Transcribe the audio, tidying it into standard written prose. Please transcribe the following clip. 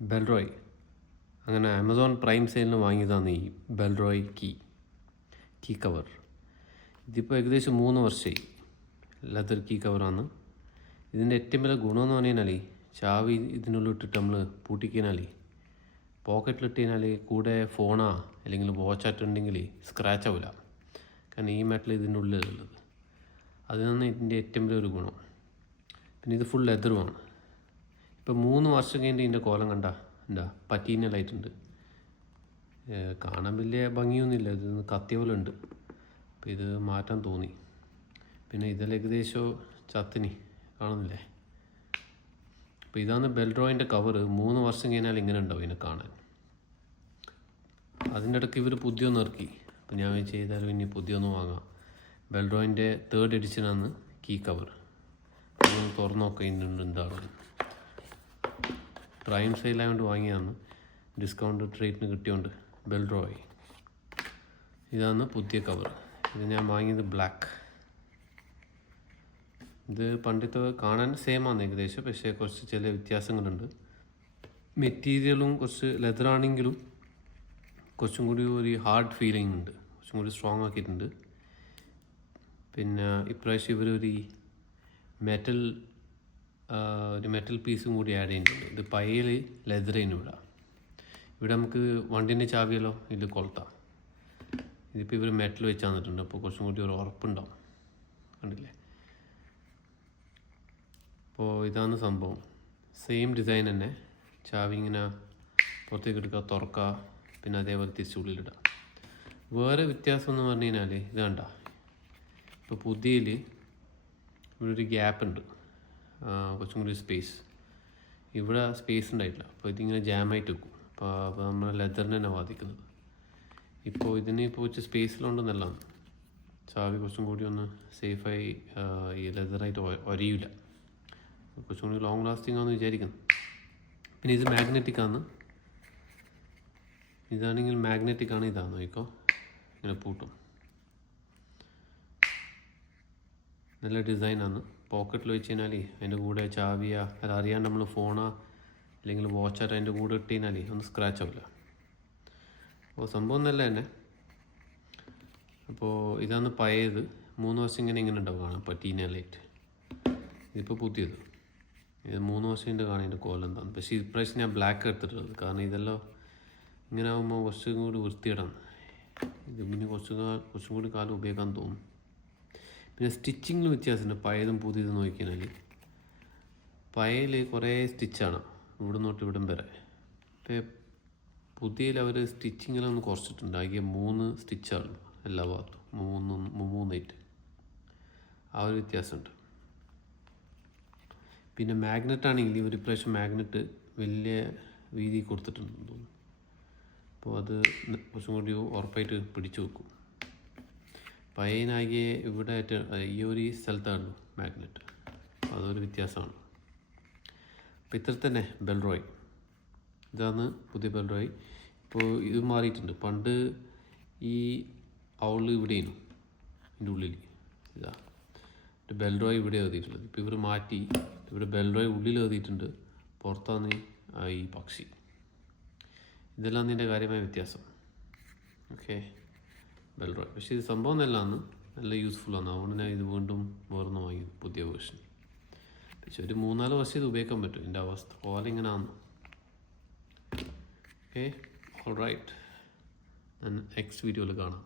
ബെൽറോയ്. അങ്ങനെ Amazon prime സെയിലിന് വാങ്ങിയതാണ് ഈ ബെൽറോയ് കീ കവർ. ഇതിപ്പോൾ ഏകദേശം 3 വർഷമായി. ലെതർ കീ കവറാണ്. ഇതിൻ്റെ ഏറ്റവും വലിയ ഗുണമെന്ന് പറഞ്ഞാൽ ചാവി ഇതിനുള്ളിൽ ഇട്ടിട്ട് നമ്മൾ പൂട്ടിക്കഴിഞ്ഞാൽ പോക്കറ്റിലിട്ട് കഴിഞ്ഞാൽ കൂടെ ഫോണാ അല്ലെങ്കിൽ വാച്ചായിട്ടുണ്ടെങ്കിൽ സ്ക്രാച്ച് ആവില്ല. കാരണം ഈ മെറ്റൽ ഇതിൻ്റെ ഉള്ളിലുള്ളത്. അതിനാണ് ഇതിൻ്റെ ഏറ്റവും വലിയൊരു ഗുണം. പിന്നെ ഇത് ഫുൾ ലെതറുമാണ്. ഇപ്പോൾ 3 വർഷം കഴിഞ്ഞിട്ട് ഇതിൻ്റെ കോലം കണ്ട എന്താ പറ്റീനലായിട്ടുണ്ട്. കാണാൻ വലിയ ഭംഗിയൊന്നുമില്ല, ഇത് കത്തിയ പോലെ ഉണ്ട്. അപ്പോൾ ഇത് മാറ്റാൻ തോന്നി. പിന്നെ ഇതെല്ലാം ഏകദേശം ചത്തിനി കാണുന്നില്ലേ. അപ്പോൾ ഇതാണ് ബെൽറോയിൻ്റെ കവർ. 3 വർഷം കഴിഞ്ഞാൽ ഇങ്ങനെ ഉണ്ടാവും ഇതിനെ കാണാൻ. അതിൻ്റെ ഇടയ്ക്ക് ഇവർ പുതിയൊന്ന് ഇറക്കി. അപ്പോൾ ഞാൻ ചെയ്താലും ഇനി പുതിയൊന്ന് വാങ്ങാം. ബെൽറോയിൻ്റെ 3rd എഡിഷനാണ് കീ കവർ. അതൊന്ന് തുറന്നു നോക്കുന്നുണ്ട് എന്താണ്. പ്രൈം സെയിലായതുകൊണ്ട് വാങ്ങിയതാണ്. ഡിസ്കൗണ്ട് റേറ്റിന് കിട്ടിയോണ്ട് ബെൽറോയ്. ഇതാണ് പുതിയ കവർ. ഇത് ഞാൻ വാങ്ങിയത് ബ്ലാക്ക്. ഇത് പണ്ടത്തെ കാണാൻ സെയിമാണ് ഏകദേശം, പക്ഷേ കുറച്ച് ചില വ്യത്യാസങ്ങളുണ്ട്. മെറ്റീരിയലും കുറച്ച് ലെതറാണെങ്കിലും കുറച്ചും കൂടി ഒരു ഹാർഡ് ഫീലിംഗ് ഉണ്ട്, കുറച്ചും കൂടി സ്ട്രോങ് ആക്കിയിട്ടുണ്ട്. പിന്നെ ഇപ്രാവശ്യം ഇവരൊരു മെറ്റൽ പീസും കൂടി ആഡ് ചെയ്യുന്നുണ്ട്. ഇത് പയ്യൽ ലെതറിന് ഇവിടെ നമുക്ക് വണ്ടിൻ്റെ ചാവിയല്ലോ ഇതിൽ കൊളുത്താം. ഇതിപ്പോൾ ഇവർ മെറ്റൽ വെച്ച് തന്നിട്ടുണ്ട്. അപ്പോൾ കുറച്ചും കൂടി ഒരു ഉറപ്പുണ്ടാവും. കണ്ടില്ലേ. അപ്പോൾ ഇതാണ് സംഭവം. സെയിം ഡിസൈൻ തന്നെ. ചാവി ഇങ്ങനെ പുറത്തേക്ക് എടുക്കുക, തുറക്കുക, പിന്നെ അതേപോലെ തിരിച്ചുള്ളിലിടാം. വേറെ വ്യത്യാസം എന്ന് പറഞ്ഞു കഴിഞ്ഞാൽ ഇത് കണ്ട, ഇപ്പോൾ പുതിയതിൽ ഇവിടെ ഒരു ഗ്യാപ്പ് ഉണ്ട്, കുറച്ചും കൂടി സ്പേസ്. ഇവിടെ സ്പേസ് ഉണ്ടായിട്ടില്ല. അപ്പോൾ ഇതിങ്ങനെ ജാമായിട്ട് വെക്കും. അപ്പോൾ നമ്മൾ ലെതറിന് തന്നെ ബാധിക്കുന്നത്. ഇപ്പോൾ ഇതിന് കുറച്ച് സ്പേസിലുണ്ടെന്നല്ലാണ്. ചാവി കുറച്ചും കൂടി ഒന്ന് സേഫായി ഈ ലെതറായിട്ട് ഒരയില്ല. കുറച്ചും കൂടി ലോങ് ലാസ്റ്റിംഗ് ആണെന്ന് വിചാരിക്കുന്നു. പിന്നെ ഇത് മാഗ്നറ്റിക് ആണ്. ഇതാണെങ്കിൽ മാഗ്നറ്റിക് ആണ്. ഇതാണ് നോക്കിക്കോ, ഇങ്ങനെ പൂട്ടും. നല്ല ഡിസൈനാണ്. പോക്കറ്റിൽ വെച്ച് കഴിഞ്ഞാൽ അതിൻ്റെ കൂടെ ചാവിയാ അത് അറിയാണ്ട് നമ്മൾ ഫോണാ അല്ലെങ്കിൽ വാച്ചായിട്ട് അതിൻ്റെ കൂടെ ഇട്ട് കഴിഞ്ഞാൽ ഒന്ന് സ്ക്രാച്ച് ആവില്ല. അപ്പോൾ സംഭവം നല്ല തന്നെ. അപ്പോൾ ഇതാണ് പഴയത്. 3 വർഷം ഇങ്ങനെ ഉണ്ടാവും കാണാൻ പറ്റീനലായിട്ട്. ഇതിപ്പോൾ പുതിയത്. ഇത് 3 വർഷം കാണാൻ ഇതിൻ്റെ കോലം എന്താണ്. പക്ഷേ ഇപ്രാവശ്യം ഞാൻ ബ്ലാക്ക് എടുത്തിട്ടുള്ളത്. കാരണം ഇതെല്ലാം ഇങ്ങനെ ആകുമ്പോൾ കുറച്ചും കൂടി വൃത്തിയിടാം. ഇത് പിന്നെ കുറച്ചും കൂടി കാലം ഉപയോഗിക്കാൻ തോന്നും. പിന്നെ സ്റ്റിച്ചിങ്ങിൽ വ്യത്യാസമുണ്ട് പഴയതും പുതിയതും നോക്കിക്കഴിഞ്ഞാൽ. പഴയതിൽ കുറേ സ്റ്റിച്ചാണ് ഇവിടെ തൊട്ട് ഇവിടം വരെ. ഇപ്പോൾ പുതിയതിൽ അവർ സ്റ്റിച്ചിങ്ങിലൊന്ന് കുറച്ചിട്ടുണ്ട്. ആകെ 3 സ്റ്റിച്ചാണ് എല്ലാ ഭാഗത്തും, 3 ആ ഒരു വ്യത്യാസമുണ്ട്. പിന്നെ മാഗ്നറ്റ് ആണെങ്കിൽ ഇവർ ഇപ്രാവശ്യം മാഗ്നറ്റ് വലിയ വീതി കൊടുത്തിട്ടുണ്ടെന്ന് തോന്നുന്നു. അപ്പോൾ അത് കുറച്ചും കൂടി ഉറപ്പായിട്ട് പിടിച്ചു വെക്കും. പയ്യനാകെ ഇവിടെ ഈ ഒരു സ്ഥലത്താണ് മാഗ്നറ്റ്. അതൊരു വ്യത്യാസമാണ്. അപ്പോൾ ഇത്ര തന്നെ ബെൽറോയ്. ഇതാണ് പുതിയ ബെൽറോയ്. ഇപ്പോൾ ഇത് മാറിയിട്ടുണ്ട്. പണ്ട് ഈ ഔള് ഇവിടെയാണ് ഇതിൻ്റെ ഉള്ളിൽ. ഇതാ ബെൽറോയ് ഇവിടെ എഴുതിയിട്ടുള്ളത്. ഇപ്പോൾ ഇവർ മാറ്റി ഇവിടെ ബെൽറോയ് ഉള്ളിൽ എഴുതിയിട്ടുണ്ട്, പുറത്താണ് ഈ പക്ഷി. ഇതെല്ലാം ഇതിൻ്റെ കാര്യമായ വ്യത്യാസം. ഓക്കെ, ബെൽറോയ്. പക്ഷേ ഇത് സംഭവം നല്ല യൂസ്ഫുള്ളാണ്. അതുകൊണ്ട് ഞാൻ ഇത് വീണ്ടും വേർന്ന് വാങ്ങി പുതിയ വേർഷൻ. പക്ഷെ ഒരു 3-4 വർഷം ഇത് ഉപയോഗിക്കാൻ പറ്റും. എൻ്റെ അവസ്ഥ പോലെ ഇങ്ങനെ ആണ്. Okay, all right. ഞാൻ നെക്സ്റ്റ് വീഡിയോയിൽ കാണാം.